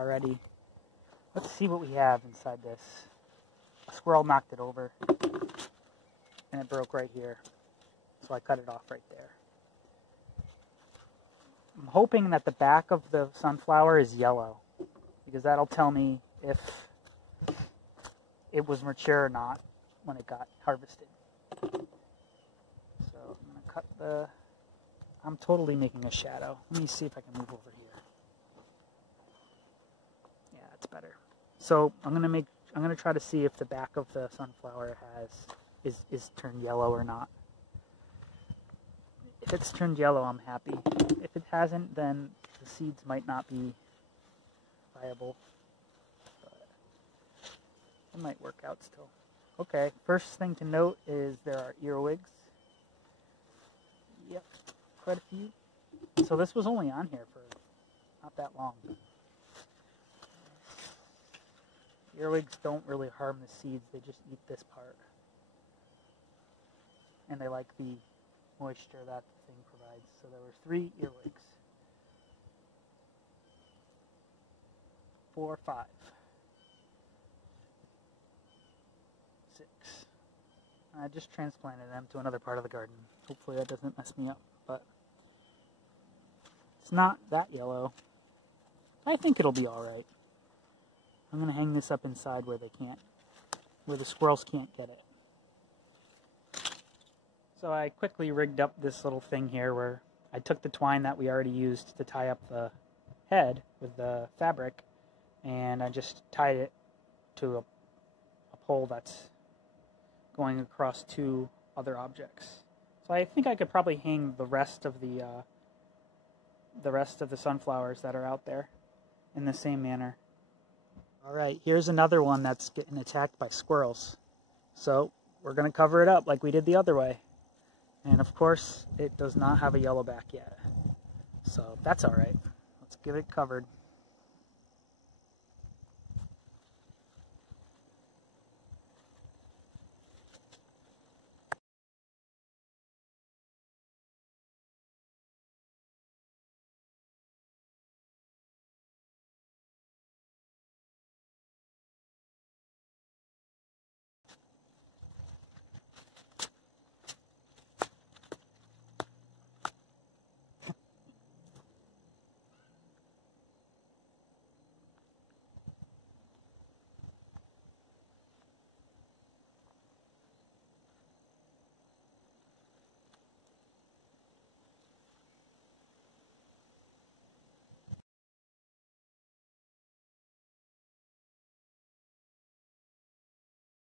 already. Let's see what we have inside this. A squirrel knocked it over, and it broke right here. So I cut it off right there. I'm hoping that the back of the sunflower is yellow, because that'll tell me if it was mature or not when it got harvested. So I'm going to cut the... I'm totally making a shadow. Let me see if I can move over here. Yeah, it's better. So I'm going to try to see if the back of the sunflower is turned yellow or not. If it's turned yellow, I'm happy. If it hasn't, then the seeds might not be viable. But it might work out still. Okay, first thing to note is there are earwigs. Yep, quite a few. So this was only on here for not that long. Earwigs don't really harm the seeds, they just eat this part. And they like the moisture that the thing provides. So there were 3 earwigs. 4, 5. 6. I just transplanted them to another part of the garden. Hopefully that doesn't mess me up, but it's not that yellow. I think it'll be alright. I'm going to hang this up inside where the squirrels can't get it. So I quickly rigged up this little thing here where I took the twine that we already used to tie up the head with the fabric, and I just tied it to a pole that's going across 2 other objects. So I think I could probably hang the rest of the sunflowers that are out there in the same manner. All right, here's another one that's getting attacked by squirrels. So we're going to cover it up like we did the other way. And of course, it does not have a yellow back yet. So that's all right. Let's give it covered.